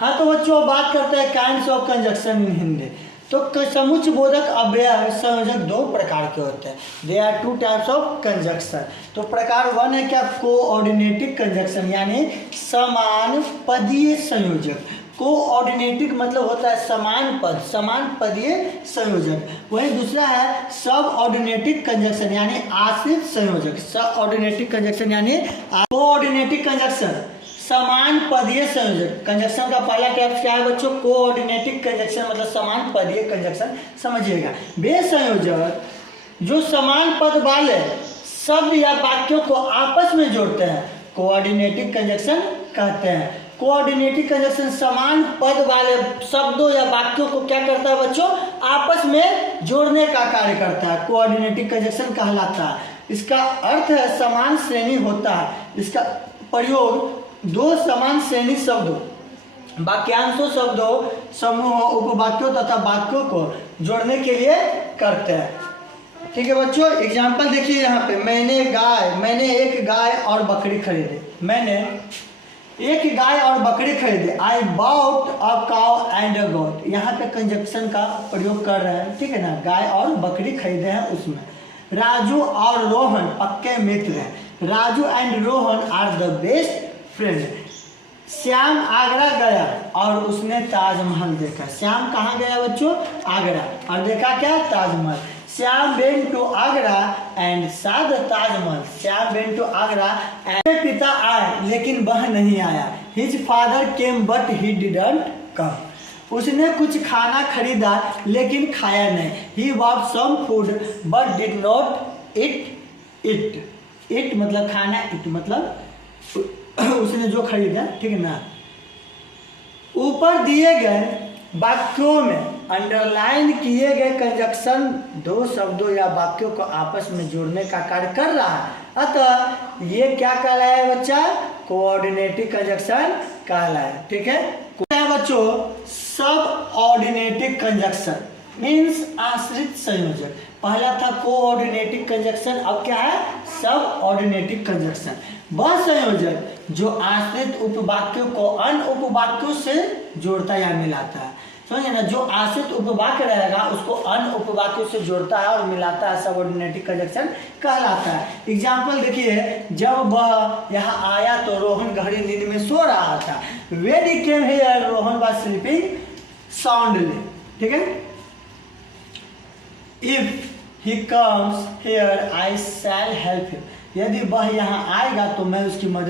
हाँ तो बच्चों बात करते हैं काइंड्स ऑफ कंजक्शन इन हिंदी। तो समुच्चय बोधक अव्यय संयोजक दो प्रकार के होते हैं। They are two types of conjunction. तो प्रकार वन है क्या, कोऑर्डिनेटिक कंजक्शन यानी समान पदीय संयोजक। कोऑर्डिनेटिक मतलब होता है समान पद, समान पदीय संयोजक। वही दूसरा है सब ऑर्डिनेटिक कंजक्शन यानी आश्रित संयोजक। सब ऑर्डिनेटिक कंजक्शन यानी कोऑर्डिनेटिक कंजक्शन समान पदीय संयोजक। कंजक्शन का पहला टाइप क्या है बच्चों, कोऑर्डिनेटिक कंजक्शन मतलब समान पदीय कंजक्शन। समझिएगा, वे संयोजक जो समान पद वाले शब्द या वाक्यों को आपस में जोड़ते हैं कोऑर्डिनेटिक कंजक्शन कहते हैं। कोऑर्डिनेटिक कंजक्शन समान पद वाले शब्दों या वाक्यों को क्या करता है बच्चों, आपस में जोड़ने का कार्य करता है, कोऑर्डिनेटिक कंजक्शन कहलाता है। इसका अर्थ है समान श्रेणी होता है। इसका प्रयोग दो समान श्रेणी शब्दों, वाक्यांशों शब्दों, समूहों, उपवाक्यों तथा वाक्यों को जोड़ने के लिए करते हैं। ठीक है बच्चों, एग्जाम्पल देखिए यहाँ पे, मैंने एक गाय और बकरी खरीदे। मैंने एक गाय और बकरी खरीदे। I bought a cow and a goat. यहाँ पे कंजक्शन का प्रयोग कर रहे हैं, ठीक है ना, गाय और बकरी खरीदे हैं उसमें। राजू और रोहन पक्के मित्र हैं। Raju and Rohan are the best friend. Shyam Agra गया और उसने ताजमहल देखा। श्याम कहाँ गया बच्चों, आगरा, और देखा क्या, Taj Mahal. Shyam went to Agra and saw the Taj Mahal. Shyam went to Agra and पिता आए लेकिन वह नहीं आया। His father came but he didn't come. उसने कुछ खाना खरीदा लेकिन खाया नहीं। He bought some food but did not eat it. It मतलब खाना, इट मतलब उसने जो खरीदा, ठीक है ना। ऊपर दिए गए वाक्यों में अंडरलाइन किए गए कंजक्शन दो शब्दों या वाक्यों को आपस में जोड़ने का कार्य कर रहा है। अतः ये क्या कहलाया है बच्चा, कोऑर्डिनेटिक कंजक्शन कहलाया है। ठीक है बच्चों, सब ऑर्डिनेटिक कंजक्शन मीन्स आश्रित संयोजक। पहला था कोऑर्डिनेटिक कंजक्शन, अब क्या है, सब ऑर्डिनेटिक कंजक्शन। वह संयोजक जो आश्रित उपवाक्यों को अन्य उपवाक्यों से जोड़ता या मिलाता है। समझे ना, जो आश्रित उपवाक्य रहेगा उसको अन्य उपवाक्यों से जोड़ता है और मिलाता है, सब ऑर्डिनेटिक कंजक्शन कहलाता है। एग्जाम्पल देखिए, जब वह यहाँ आया तो रोहन गहरी नींद में सो रहा था। When he came here, Rohan was sleeping soundly। ठीक है, If he comes here, I shall help him। यदि वह यहाँ आएगा तो मैं उसकी मदद